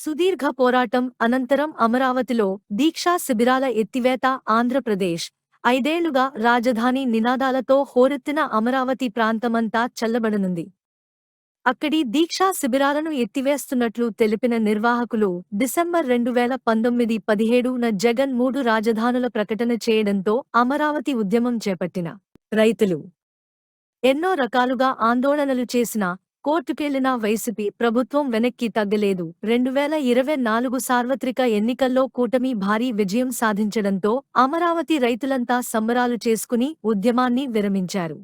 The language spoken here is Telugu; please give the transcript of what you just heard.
సుదీర్ఘ పోరాటం అనంతరం అమరావతిలో దీక్షా శిబిరాల ఎత్తివేత. ఆంధ్రప్రదేశ్ 5 ఏళ్లుగా రాజధాని నినాదాలతో హోరెత్తిన అమరావతి ప్రాంతమంతా చల్లబడనుంది. అక్కడి దీక్షా శిబిరాలను ఎత్తివేస్తున్నట్లు తెలిపిన నిర్వాహకులు డిసెంబర్ 2019-17న జగన్ 3 రాజధానుల ప్రకటన చేయడంతో అమరావతి ఉద్యమం చేపట్టిన రైతులు ఎన్నో రకాలుగా ఆందోళనలు చేసినా కోర్టుకెళ్లిన వైసీపీ ప్రభుత్వం వెనక్కి తగ్గలేదు. 2024 సార్వత్రిక ఎన్నికల్లో కూటమి భారీ విజయం సాధించడంతో అమరావతి రైతులంతా సంబరాలు చేసుకుని ఉద్యమాన్ని విరమించారు.